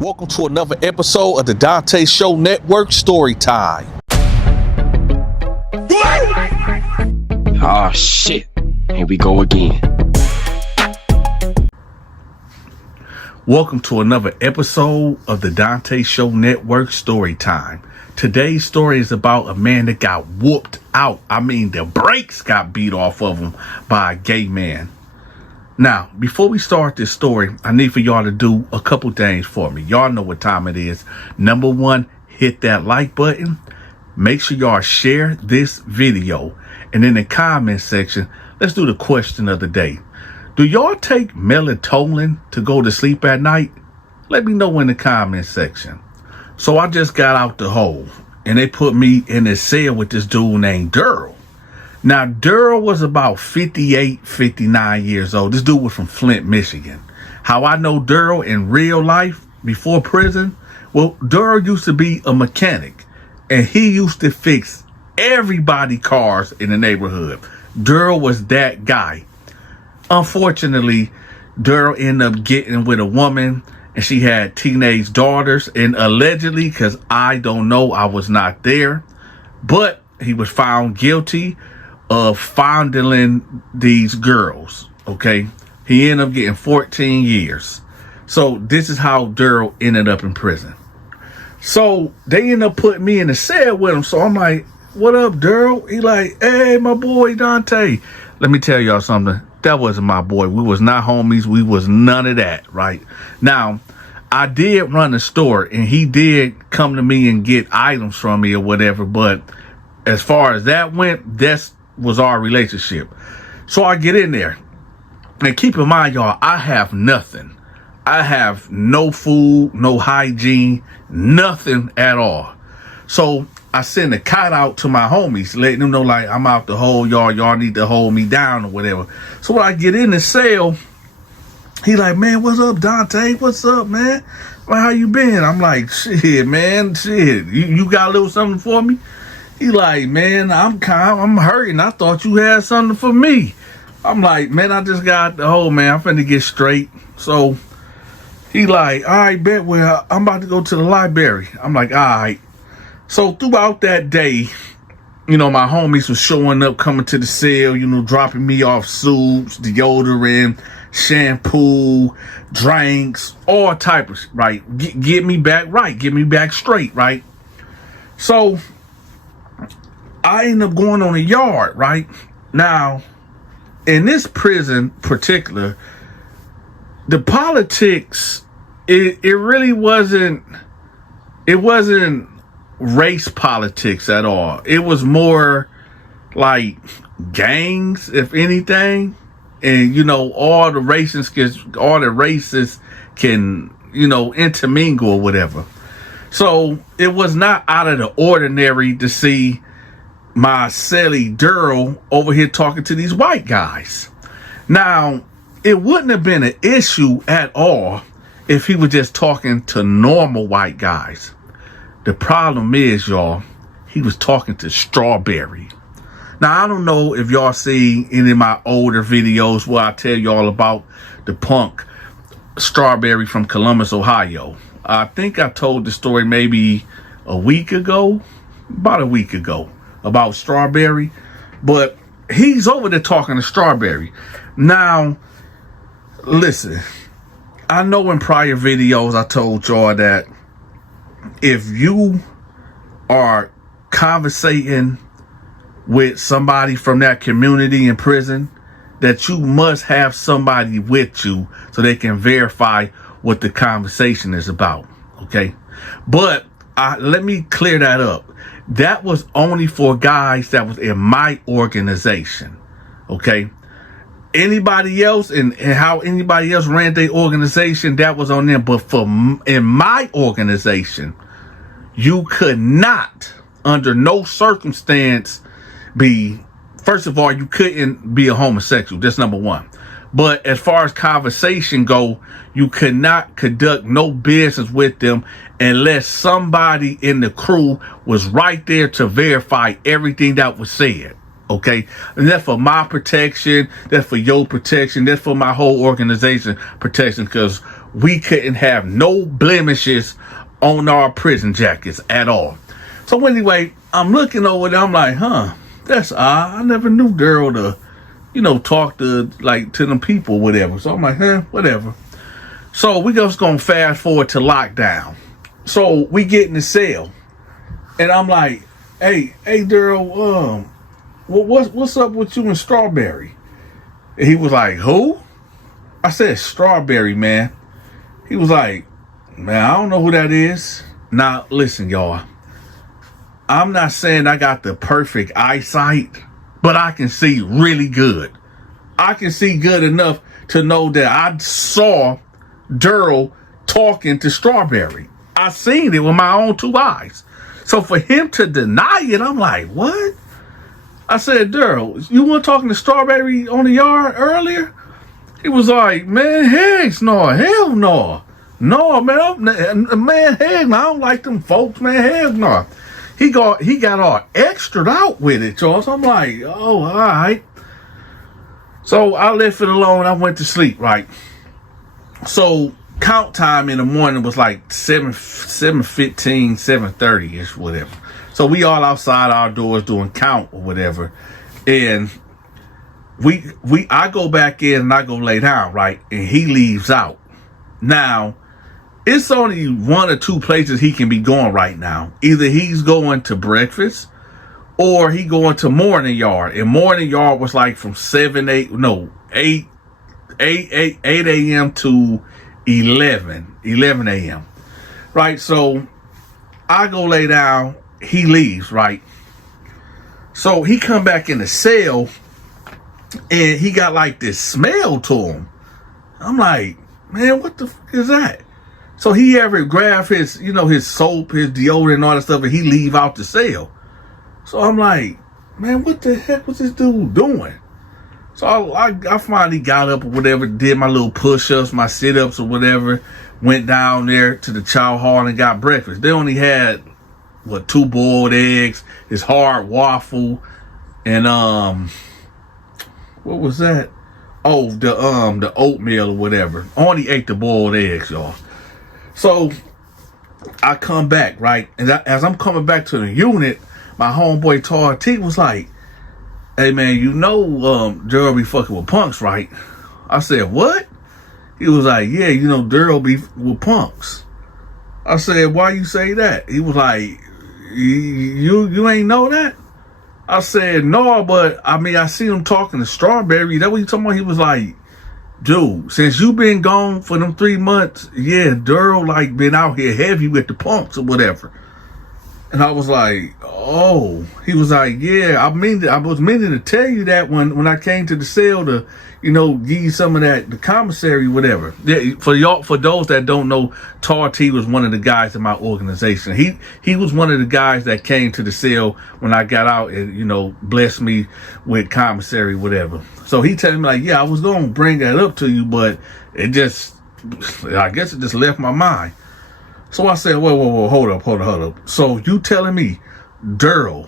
Welcome to another episode of the Dante Show Network Story Time. Oh shit, here we go again. Welcome to another episode of the Dante Show Network Story Time. Today's story is about a man that got whooped out. I mean, the brakes got beat off of him by a gay man. Now, before we start this story, I need for y'all to do a couple things for me. Y'all know what time it is. Number one, hit that like button. Make sure y'all share this video. And in the comment section, let's do the question of the day. Do y'all take melatonin to go to sleep at night? Let me know in the comment section. So I just got out the hole and they put me in a cell with this dude named Daryl. Now, Daryl was about 58, 59 years old. This dude was from Flint, Michigan. How I know Daryl in real life before prison? Well, Daryl used to be a mechanic and he used to fix everybody's cars in the neighborhood. Daryl was that guy. Unfortunately, Daryl ended up getting with a woman and she had teenage daughters, and allegedly, because I don't know, I was not there, but he was found guilty of fondling these girls. Okay, he ended up getting 14 years. So this is how Daryl ended up in prison. So they ended up putting me in a cell with him. So I'm like, what up, Daryl? He like, hey, my boy Dante. Let me tell y'all something. That wasn't my boy. We was not homies. We was none of that, right? Now, I did run a store and he did come to me and get items from me or whatever. But as far as that went, that was our relationship. So I get in there. And keep in mind, y'all, I have nothing. I have no food, no hygiene, nothing at all. So I send a cot out to my homies, letting them know, like, I'm out the hole, y'all need to hold me down or whatever. So when I get in the cell, he like, man, what's up, Dante? What's up, man? Like, how you been? I'm like, shit, man, shit. You got a little something for me? He like, man, I'm hurting. I thought you had something for me. I'm like, man, I just got the hole, man. I'm finna get straight. So he like, all right, bet. Well, I'm about to go to the library. I'm like, all right. So throughout that day, you know, my homies was showing up, coming to the cell, you know, dropping me off soups, deodorant, shampoo, drinks, all type of, right? Get me back right. Get me back straight, right? So I ended up going on a yard, right? Now, in this prison particular, the politics, it really wasn't race politics at all. It was more like gangs, if anything. And, you know, all the races can, you know, intermingle or whatever. So it was not out of the ordinary to see my celly Daryl over here talking to these white guys. Now, it wouldn't have been an issue at all if he was just talking to normal white guys. The problem is, y'all, he was talking to Strawberry. Now, I don't know if y'all see any of my older videos where I tell y'all about the punk Strawberry from Columbus, Ohio. I think I told the story maybe about a week ago, about Strawberry. But he's over there talking to Strawberry. Now, listen, I know in prior videos I told y'all that if you are conversating with somebody from that community in prison, that you must have somebody with you so they can verify what the conversation is about, okay? But let me clear that up. That was only for guys that was in my organization, okay? Anybody else and how anybody else ran their organization, that was on them. But in my organization, you could not, under no circumstance, first of all, you couldn't be a homosexual. That's number one. But as far as conversation go, you could not conduct no business with them unless somebody in the crew was right there to verify everything that was said. Okay, and that's for my protection, that's for your protection, that's for my whole organization protection, because we couldn't have no blemishes on our prison jackets at all. So anyway, I'm looking over there. I'm like, that's odd. I never knew Daryl to, talk to them people, whatever. So I'm like, whatever. So we just gonna fast forward to lockdown. So we get in the cell, and I'm like, hey, Daryl, what's up with you and Strawberry? And he was like, who? I said, Strawberry, man. He was like, man, I don't know who that is. Now, listen, y'all. I'm not saying I got the perfect eyesight, but I can see really good. I can see good enough to know that I saw Daryl talking to Strawberry. I seen it with my own two eyes. So for him to deny it, I'm like, what? I said, Daryl, you weren't talking to Strawberry on the yard earlier? He was like, man, heck no, hell no. No, man, heck no, I don't like them folks, man, heck no. He got all extra out with it, y'all. So I'm like, oh, all right. So I left it alone. I went to sleep, right? So count time in the morning was like 7:15, 7:30-ish, whatever. So we all outside our doors doing count or whatever. And I go back in and I go lay down, right? And he leaves out. Now, it's only one or two places he can be going right now. Either he's going to breakfast or he going to morning yard. And morning yard was like from 8 a.m. to 11 a.m. Right? So I go lay down. He leaves, right? So he come back in the cell and he got like this smell to him. I'm like, man, what the fuck is that? So he ever grab his, his soap, his deodorant and all that stuff, and he leave out the cell. So I'm like, man, what the heck was this dude doing? So I finally got up or whatever, did my little push-ups, my sit-ups or whatever, went down there to the chow hall and got breakfast. They only had, 2 boiled eggs, this hard waffle, and what was that? Oh, the oatmeal or whatever. I only ate the boiled eggs, y'all. So I come back, right? And as I'm coming back to the unit, my homeboy Tar T was like, hey man, Daryl be fucking with punks, right? I said, what? He was like, yeah, Daryl be with punks. I said, why you say that? He was like, you ain't know that? I said, no, but I seen him talking to Strawberry. That what you talking about? He was like, dude, since you been gone for them 3 months, yeah, Daryl been out here heavy with the punks or whatever. And I was like, oh. He was like, yeah, I was meaning to tell you that when I came to the cell to, give you some of that, the commissary, whatever. Yeah, for those that don't know, Tar T was one of the guys in my organization. He was one of the guys that came to the cell when I got out and, blessed me with commissary, whatever. So he told me yeah, I was going to bring that up to you, but I guess it just left my mind. So I said, whoa, hold up. So you telling me Daryl,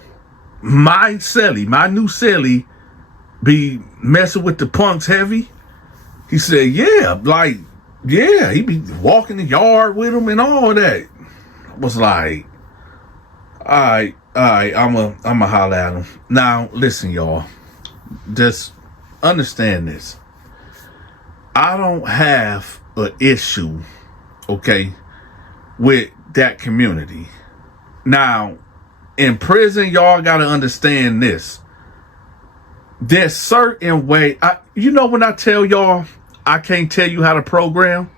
my new celly, be messing with the punks heavy? He said, yeah, he be walking the yard with them and all that. I was like, all right, I'm a holler at him. Now, listen, y'all, just understand this. I don't have an issue, okay, with that community. Now, in prison, y'all got to understand this. There's certain way, when I tell y'all, I can't tell you how to program.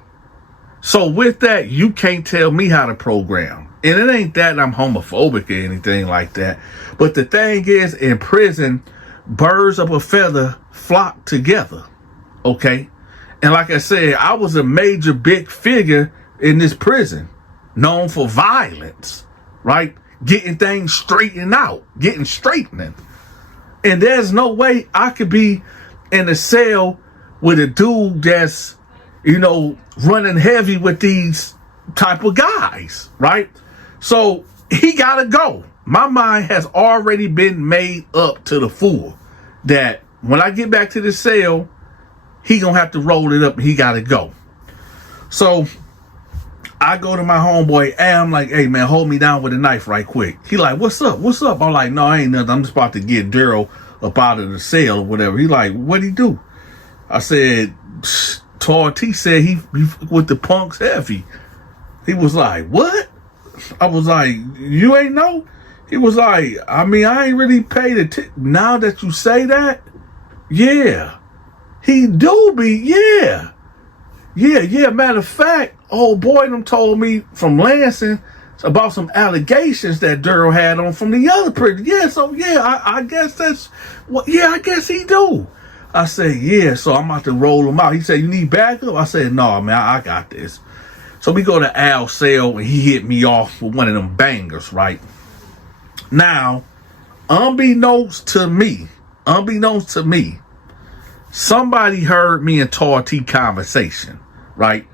So with that, you can't tell me how to program. And it ain't that I'm homophobic or anything like that. But the thing is, in prison, birds of a feather flock together. Okay? And like I said, I was a major big figure in this prison, known for violence, right? Getting things straightened out, getting straightening. And there's no way I could be in a cell with a dude that's, running heavy with these type of guys, right? So he gotta go. My mind has already been made up to the full that when I get back to the cell, he gonna have to roll it up and he gotta go. So I go to my homeboy, and I'm like, hey, man, hold me down with a knife right quick. He like, what's up? What's up? I'm like, no, ain't nothing. I'm just about to get Daryl up out of the cell or whatever. He like, what'd he do? I said, Todd T said he with the punks heavy. He was like, what? I was like, you ain't know? He was like, I mean, I ain't really paid attention. Now that you say that, yeah. He do be, yeah. Yeah. Matter of fact, old boy them told me from Lansing about some allegations that Daryl had on from the other prison. Yeah, so yeah, I guess that's what, yeah, I guess he do. I said, yeah, so I'm about to roll him out. He said, you need backup? I said, no, man, I got this. So we go to Al's cell and he hit me off with one of them bangers, right? Now, unbeknownst to me, somebody heard me and Tar T conversation, right?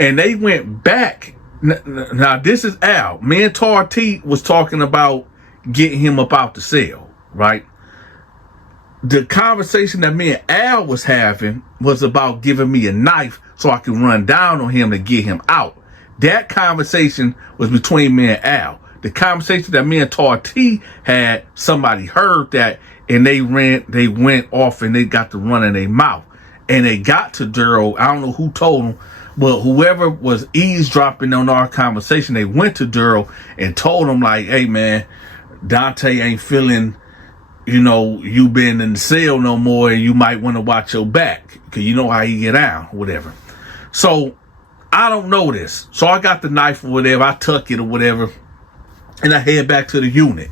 And they went back. Now, this is Al. Me and Tar T was talking about getting him up out the cell, right? The conversation that me and Al was having was about giving me a knife so I can run down on him to get him out. That conversation was between me and Al. The conversation that me and Tar T had, somebody heard that and they went off and they got to run in their mouth. And they got to Daryl. I don't know who told them, but whoever was eavesdropping on our conversation, they went to Daryl and told him like, hey man, Dante ain't feeling, you been in the cell no more and you might want to watch your back because you know how you get down, whatever. So I don't know this. So I got the knife or whatever. I tuck it or whatever. And I head back to the unit.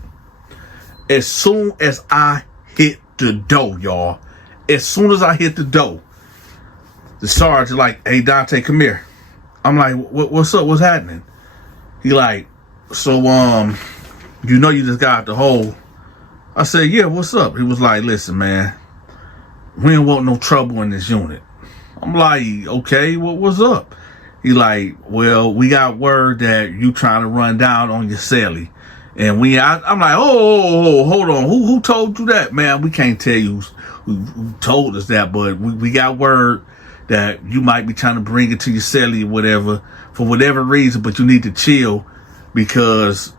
As soon as I hit the door, y'all. As soon as I hit the door, the sergeant like, hey, Dante, come here. I'm like, what's up? What's happening? He like, so, you just got out the hole. I said, yeah, what's up? He was like, listen, man, we don't want no trouble in this unit. I'm like, okay, what's up? He like, well, we got word that you trying to run down on your cellie. And I'm like, oh, hold on. Who told you that, man? We can't tell you who told us that, but we got word that you might be trying to bring it to your cellie or whatever, for whatever reason, but you need to chill because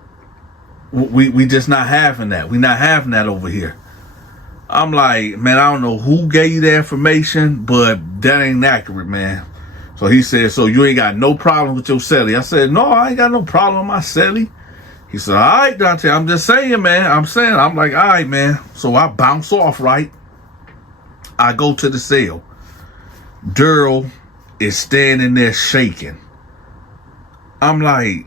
we just not having that. We not having that over here. I'm like, man, I don't know who gave you the information, but that ain't accurate, man. So he said, so you ain't got no problem with your cellie? I said, no, I ain't got no problem with my cellie. He said, all right, Dante, I'm just saying, man. I'm like, all right, man. So I bounce off, right? I go to the cell. Daryl is standing there shaking. I'm like,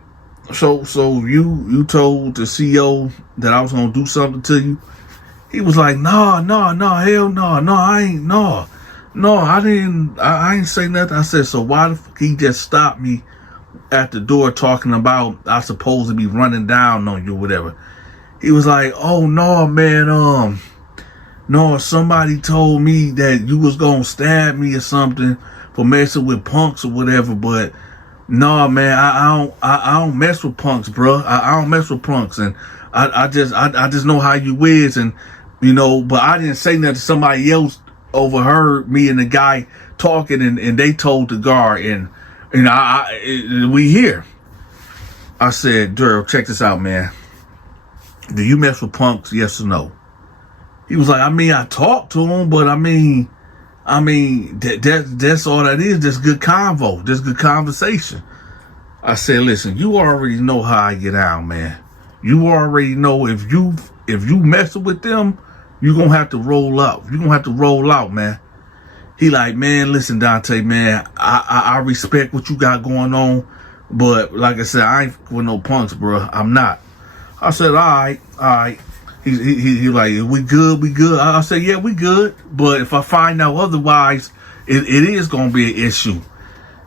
so you told the CEO that I was going to do something to you? He was like, no, hell no, I ain't, no, I ain't say nothing. I said, so why the fuck he just stopped me at the door talking about I supposed to be running down on you or whatever? He was like, oh no, man, no, somebody told me that you was gonna stab me or something for messing with punks or whatever, but no, man, I don't mess with punks, bro. I don't mess with punks, and I just know how you is, and but I didn't say nothing. Somebody else overheard me and the guy talking, and they told the guard, and we here. I said, Daryl, check this out, man. Do you mess with punks? Yes or no? He was like, I mean, I talked to him, but I mean, that's all that is. Just good convo, just good conversation. I said, listen, you already know how I get down, man. You already know if you messing with them, you gonna have to roll out. You gonna have to roll out, man. He like, man, listen, Dante, man, I respect what you got going on, but like I said, I ain't with no punks, bro. I'm not. I said, all right. He like, we good. I said, yeah, we good. But if I find out otherwise, it is gonna be an issue.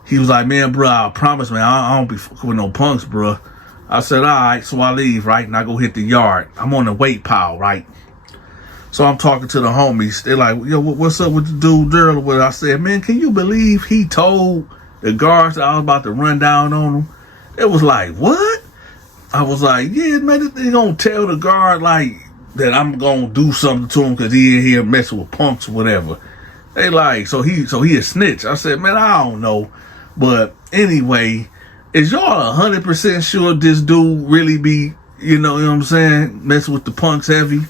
He was like, man, bro, I promise, man, I don't be fucking with no punks, bro. I said, all right. So I leave, right, and I go hit the yard. I'm on the weight pile, right. So I'm talking to the homies. They're like, yo, what's up with the dude Daryl? I said, man, can you believe he told the guards that I was about to run down on him? It was like, what? I was like, yeah, man, they gonna tell the guard like that I'm gonna do something to him because he in here messing with punks or whatever. They like, so he a snitch. I said, man, I don't know. But anyway, is y'all 100% sure this dude really be, you know what I'm saying, messing with the punks heavy?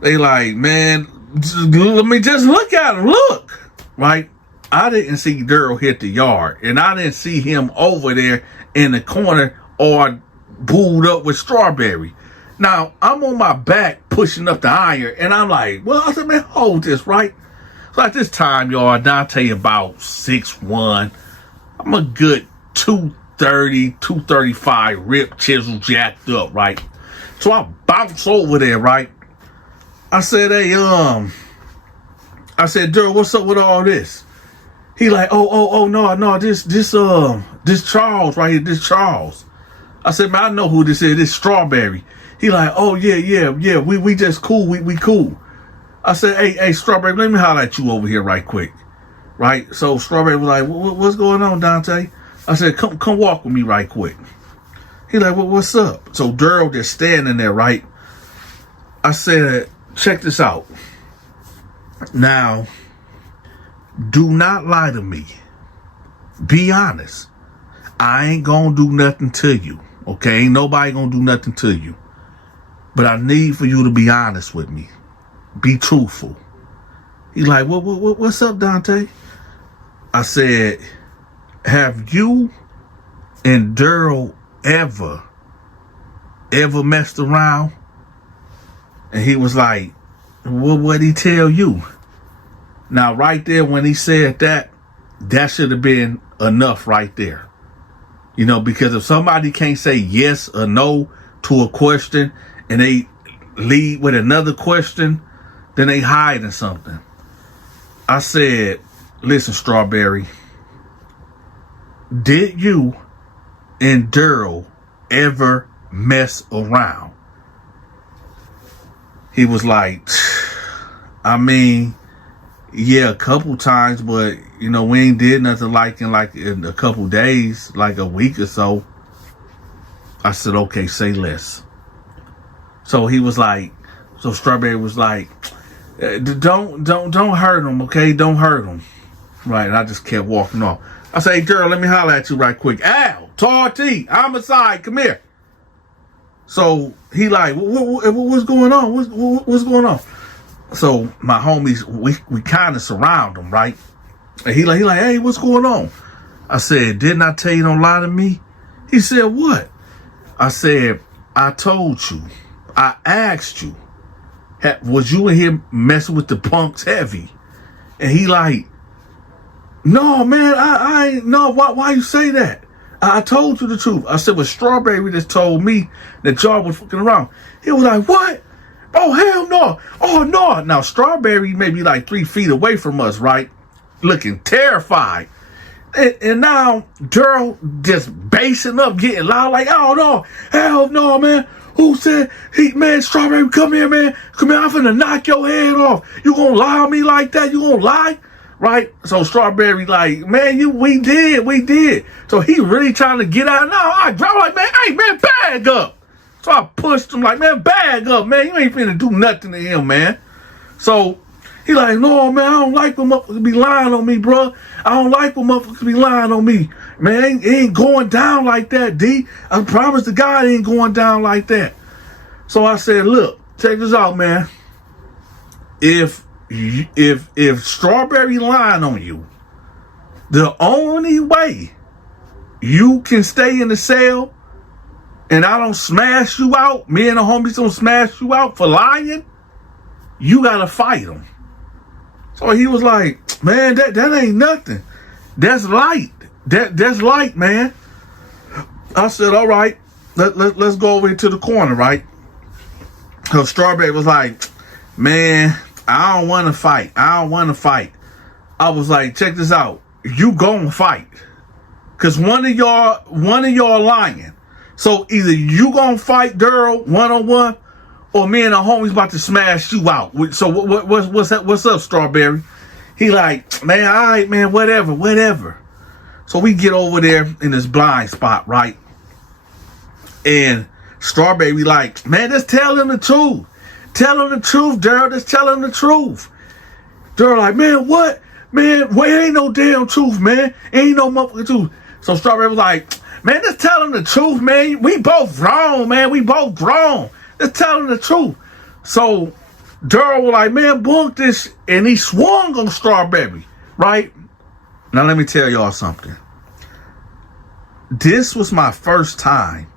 They like, man, let me just look at him. Look, right? I didn't see Daryl hit the yard, and I didn't see him over there in the corner or booed up with Strawberry. Now, I'm on my back pushing up the iron, and I'm like, well, I said, man, hold this, right? So at this time, y'all, Dante about 6'1". I'm a good 230, 235, ripped, chisel, jacked up, right? So I bounce over there, right? I said, hey, I said, Daryl, what's up with all this? He like, no, this Charles right here, this Charles. I said, man, I know who this is, this Strawberry. He like, oh, yeah, we just cool, we cool. I said, hey, Strawberry, let me holler at you over here right quick, right? So Strawberry was like, what's going on, Dante? I said, come walk with me right quick. He like, well, what's up? So Daryl just standing there, right? I said, check this out. Now, do not lie to me. Be honest. I ain't gonna do nothing to you, okay? Ain't nobody gonna do nothing to you. But I need for you to be honest with me. Be truthful. He like, what's up, Dante? I said, have you and Daryl ever messed around? And he was like, what'd he tell you? Now, right there, when he said that should have been enough right there. You know, because if somebody can't say yes or no to a question and they lead with another question, then they hiding something. I said, listen, Strawberry, did you and Daryl ever mess around? He was like, I mean, yeah, a couple times, but you know, we ain't did nothing in a couple days, like a week or so. I said, okay, say less. So he was like, so Strawberry was like, don't hurt him, okay? Don't hurt him. Right, and I just kept walking off. I said, hey, Daryl, let me holler at you right quick. Al, Tar T, homicide, come here. So he like, what's going on? What's going on? So my homies, we kind of surround him, right? And he like, hey, what's going on? I said, didn't I tell you don't lie to me? He said, what? I said, I told you. I asked you, was you in here messing with the punks heavy? And he like, no, man, I ain't, no, why you say that? I told you the truth. I said, well, Strawberry just told me that y'all was fucking around. He was like, what? Oh, hell no. Oh, no. Now, Strawberry may be like 3 feet away from us, right? Looking terrified. And now, Daryl just basing up, getting loud, like, oh, no. Hell no, man. Who said, man, Strawberry, come here, man. Come here, I'm finna knock your head off. You gonna lie on me like that? You gonna lie? Right? So Strawberry like, man, we did. So he really trying to get out. No, I dropped like, man, hey, man, bag up. So I pushed him like, man, bag up, man. You ain't finna do nothing to him, man. So he like, no, man, I don't like when motherfuckers be lying on me, bro. I don't like when motherfuckers be lying on me. Man, it ain't going down like that, D. I promise to God it ain't going down like that. So I said, look, check this out, man. If Strawberry lying on you, the only way you can stay in the cell and I don't smash you out, me and the homies don't smash you out for lying, you gotta fight him. So he was like, man, that ain't nothing. That's light. That's light, man. I said, all right, let's go over to the corner, right? Because Strawberry was like, man, I don't want to fight. I was like, check this out. You gonna fight. Because one of y'all lying. So either you gonna fight Daryl one-on-one, or me and the homies about to smash you out. So what's up, Strawberry? He like, man, all right, man, whatever. So we get over there in this blind spot, right? And Strawberry like, man, just tell him the truth. Tell him the truth, Daryl. Just tell him the truth. Daryl like, man, what? man, well, it ain't no damn truth, man. Ain't no motherfucking truth. So Strawberry was like, man, just tell him the truth, man. We both wrong, man. We both grown. Just tell him the truth. So Daryl was like, man, book this. And he swung on Strawberry, right? Now, let me tell y'all something. This was my first time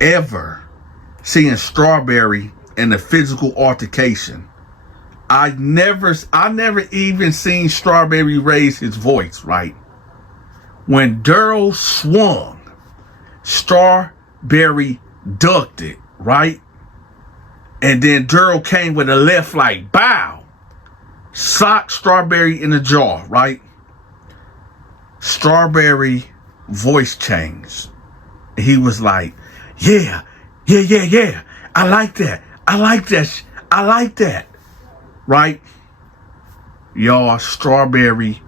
ever seeing Strawberry in a physical altercation. I never even seen Strawberry raise his voice, right? When Daryl swung, Strawberry ducked it, right? And then Daryl came with a left like bow, socked Strawberry in the jaw, right? Strawberry voice changed. He was like, yeah. I like that. I like that. Right? Y'all, Strawberry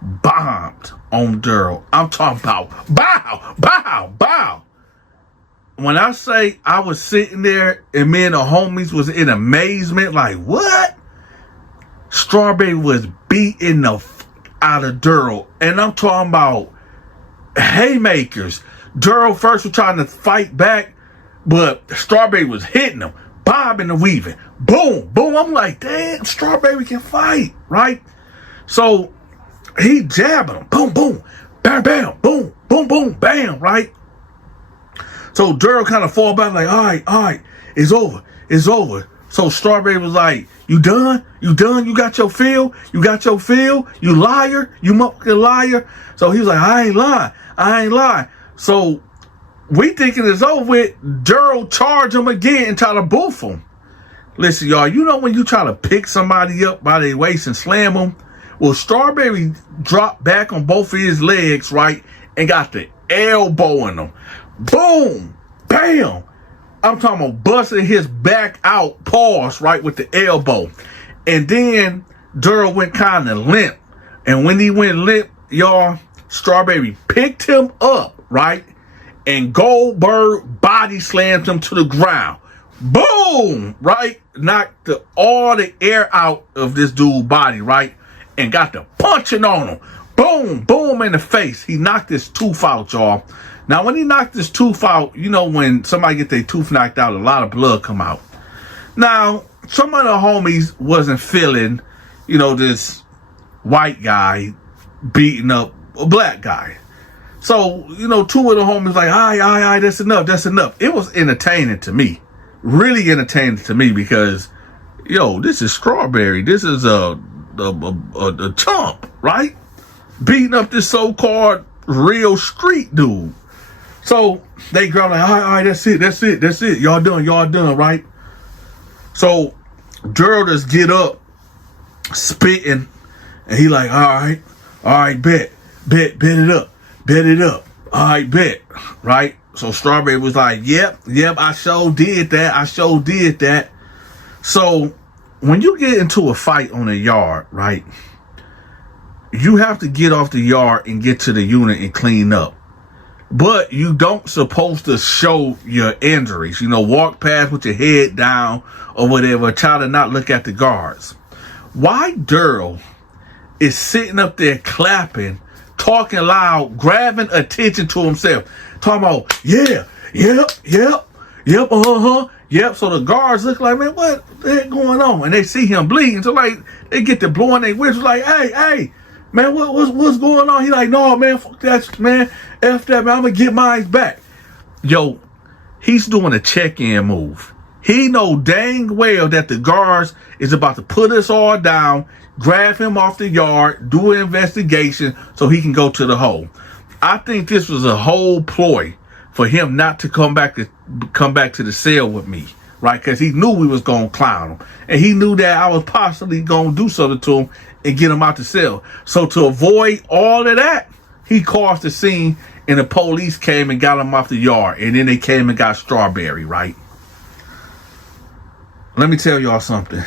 bombed on Daryl. I'm talking about bow. When I say I was sitting there and me and the homies was in amazement, like, what? Strawberry was beating the out of Daryl. And I'm talking about haymakers. Daryl first was trying to fight back, but Strawberry was hitting him, bobbing and weaving. Boom. I'm like, damn, Strawberry can fight, right? So he jabbing him. Boom. Bam. Boom. Bam, right? So Daryl kind of fall back like, all right. It's over. So Strawberry was like, you done? You got your feel? You liar? You motherfucking liar? So he was like, I ain't lying. So we thinking it's over with. Daryl charge him again and try to boof him. Listen, y'all, you know when you try to pick somebody up by their waist and slam them? Well, Strawberry dropped back on both of his legs, right? And got the elbow in them. Boom! Bam! I'm talking about busting his back out, pause, right, with the elbow. And then Daryl went kind of limp. And when he went limp, y'all, Strawberry picked him up, right? And Goldberg body slammed him to the ground. Boom! Right? Knocked all the air out of this dude's body, right? And got the punching on him. Boom in the face. He knocked his tooth out, y'all. Now, when he knocked his tooth out, you know, when somebody get their tooth knocked out, a lot of blood come out. Now, some of the homies wasn't feeling, you know, this white guy beating up a black guy. So, you know, two of the homies like, all right, that's enough. It was entertaining to me. Really entertaining to me because, yo, this is Strawberry. This is a chump, right? Beating up this so-called real street dude. So they grab like, all right, that's it. Y'all done, right? So Daryl just get up, spitting, and he like, all right, bet it up. All right, bet, right? So Strawberry was like, yep, I sure did that. So when you get into a fight on a yard, right, you have to get off the yard and get to the unit and clean up. But you don't supposed to show your injuries. You know, walk past with your head down or whatever. Try to not look at the guards. Why Daryl is sitting up there clapping, talking loud, grabbing attention to himself, talking about, yep. So the guards look like, man, what the heck going on? And they see him bleeding. So like they get to blowing their whistles like, hey. Man, what's going on? He like, no, man, fuck that, man. F that, man. I'm going to get mine back. Yo, he's doing a check-in move. He know dang well that the guards is about to put us all down, grab him off the yard, do an investigation so he can go to the hole. I think this was a whole ploy for him not to come back to the cell with me, right? Because he knew we was going to clown him. And he knew that I was possibly going to do something to him and get him out the cell. So to avoid all of that, he caused the scene and the police came and got him off the yard. And then they came and got Strawberry, right? Let me tell y'all something.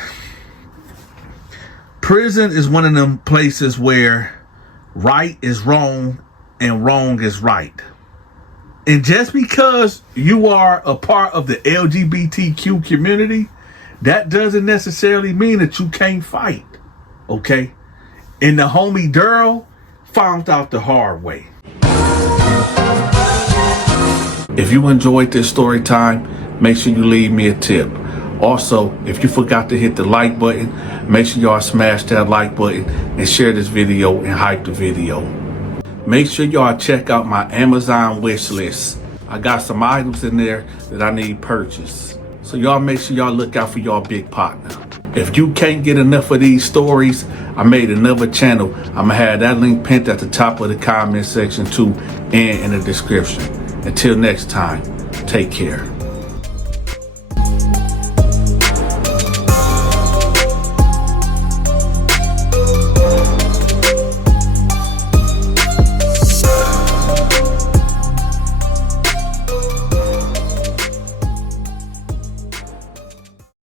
Prison is one of them places where right is wrong and wrong is right. And just because you are a part of the LGBTQ community, that doesn't necessarily mean that you can't fight. Okay? And the homie Daryl found out the hard way. If you enjoyed this story time, make sure you leave me a tip. Also, if you forgot to hit the like button, make sure y'all smash that like button and share this video and hype the video. Make sure y'all check out my Amazon wish list. I got some items in there that I need purchased. So y'all make sure y'all look out for y'all big partner. If you can't get enough of these stories, I made another channel. I'm gonna have that link pinned at the top of the comment section too and in the description. Until next time, take care.